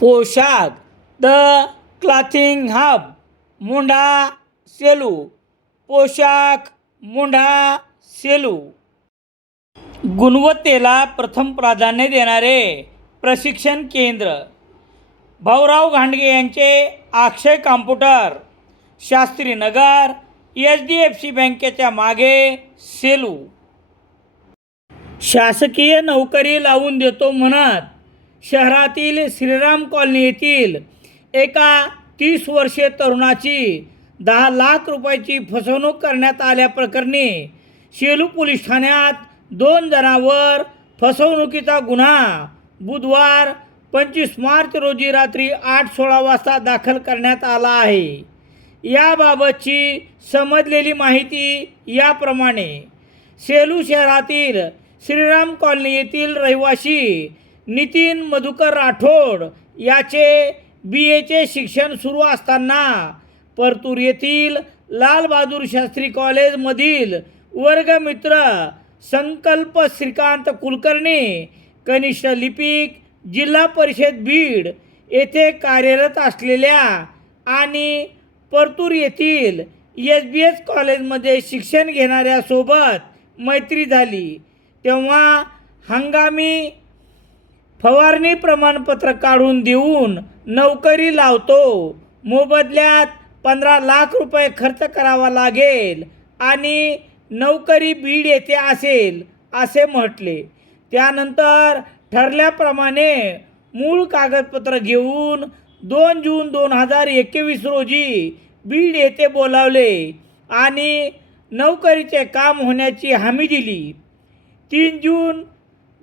पोशाख the clothing hub मुंढा Selu. पोशाख मुंढा सेलू. गुणवत्तेला प्रथम प्राधान्य देणारे प्रशिक्षण केंद्र. भाऊराव घांडगे यांचे अक्षय कॉम्प्युटर, शास्त्रीनगर, HDFC बँकेच्या मागे, सेलू. शासकीय नोकरी लावून देतो म्हणत शहरातील श्रीराम कॉलनी येथील एका 30 वर्षीय तरुणाची 10 लाख रुपयाची फसवणूक करण्यात आल्याप्रकरणी सेलू पोलीस ठाण्यात 2 जणांवर फसवणुकीचा गुन्हा बुधवार 25 मार्च रोजी रात्री 8:16 वाजता दाखल करण्यात आला आहे. याबाबतची समजलेली माहिती याप्रमाणे. सेलू शहरातील श्रीराम कॉलनी येथील रहिवासी नितीन मधुकर राठोड याचे BAचे शिक्षण सुरू असताना परतूर येथील लालबहादूर शास्त्री कॉलेजमधील वर्गमित्र संकल्प श्रीकांत कुलकर्णी, कनिष्ठ लिपिक, जिल्हा परिषद बीड येथे कार्यरत असलेल्या आणि परतूर येथील SBS कॉलेजमध्ये शिक्षण घेणाऱ्यासोबत मैत्री झाली. तेव्हा हंगामी फवारणी प्रमाणपत्र काढून देऊन नोकरी लावतो, मोबदल्यात 15 लाख रुपये खर्च करावा लागेल आणि नोकरी बीड येथे असेल असे म्हटले. त्यानंतर ठरल्याप्रमाणे मूळ कागदपत्र घेऊन 2 जून 2021 रोजी बीड येथे बोलावले आणि नोकरीचे काम होण्याची हमी दिली. 3 जून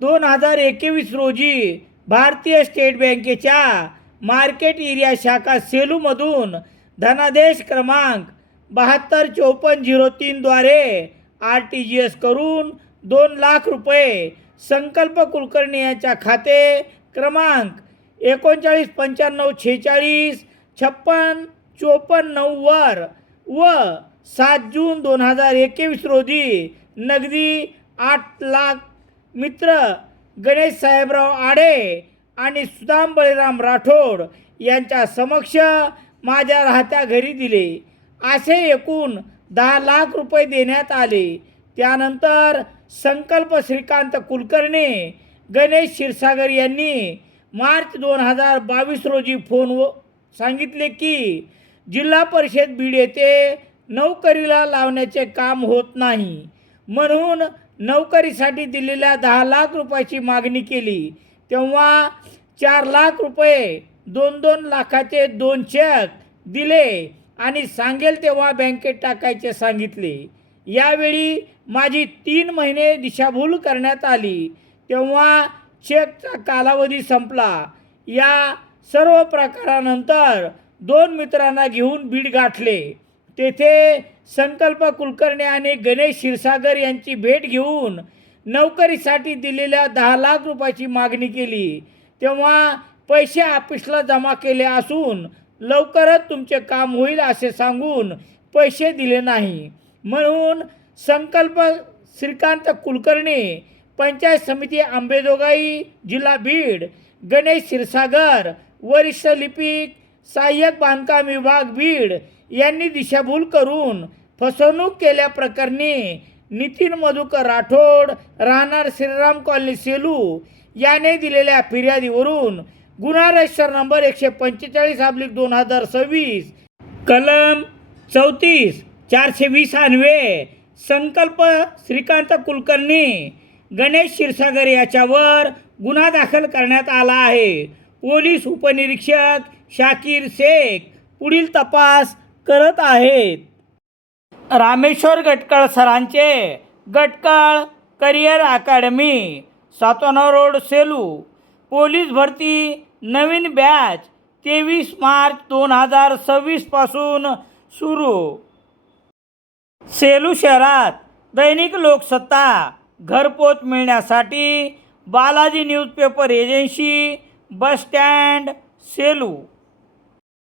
2021 रोजी भारतीय स्टेट बँकेच्या मार्केट एरिया शाखा सेलूमधून धनादेश क्रमांक 725403 द्वारे RTGS करून 2 लाख रुपये संकल्प कुलकर्णी यांच्या खाते क्रमांक 3995465654 वर व 7 जून 2021 रोजी नगदी 8 लाख मित्र गणेश साहेबराव आडे आणि सुदाम बळीराम राठोड यांच्या समक्ष माझ्या राहत्या घरी दिले. असे एकूण 10 लाख रुपये देण्यात आले. त्यानंतर संकल्प श्रीकांत कुलकर्णी, गणेश क्षीरसागर यांनी मार्च 2022 रोजी फोनवर सांगितले की जिल्हा परिषद बीड येथे नोकरीला लावण्याचे काम होत नाही, म्हणून नोकरीसाठी दिलेल्या 10 लाख रुपयाची मागणी केली. तेव्हा 4 लाख रुपये 2-2 लाखाचे 2 चेक दिले आणि सांगेल तेव्हा बँकेत टाकायचे सांगितले. यावेळी माझी 3 महिने दिशाभूल करण्यात आली. तेव्हा चेकचा कालावधी संपला. या सर्व प्रकारानंतर 2 मित्रांना घेऊन बीड गाठले. तेथे संकल्प कुलकर्णी आणि गणेश क्षीरसागर यांची भेट घेऊन नोकरीसाठी दिलेल्या 10 लाख रुपयाची मागणी केली. तेव्हा पैसे ऑफिसला जमा केले असून लवकरच तुमचे काम होईल असे सांगून पैसे दिले नाही, म्हणून संकल्प श्रीकांत कुलकर्णी, पंचायत समिती अंबेजोगाई, जिल्हा बीड, गणेश क्षीरसागर, वरिष्ठ लिपिक, सहाय्यक बांधकाम विभाग बीड यांनी दिशाभूल करून फसवणूक केल्याप्रकरणी नितीन मधुकर राठोड राहणार श्रीराम कॉलनी सेलू याने दिलेल्या फिर्यादीवरून गुन्हा रजिस्टर नंबर 145/2026 कलम 34 420 अन्वये संकल्प श्रीकांत कुलकर्णी, गणेश क्षीरसागर याच्यावर गुन्हा दाखल करण्यात आला आहे. पोलीस उपनिरीक्षक शाकीर शेख पुढील तपास करत आहेत. रामेश्वर गटकळ सरांचे Gatkal career academy, Satona road, Selu. Police भरती नवीन बॅच 23 मार्च 2026 पासून सुरू. सेलू शहरात दैनिक लोकसत्ता घरपोच मिळण्यासाठी Balaji newspaper agency, bus stand, Selu.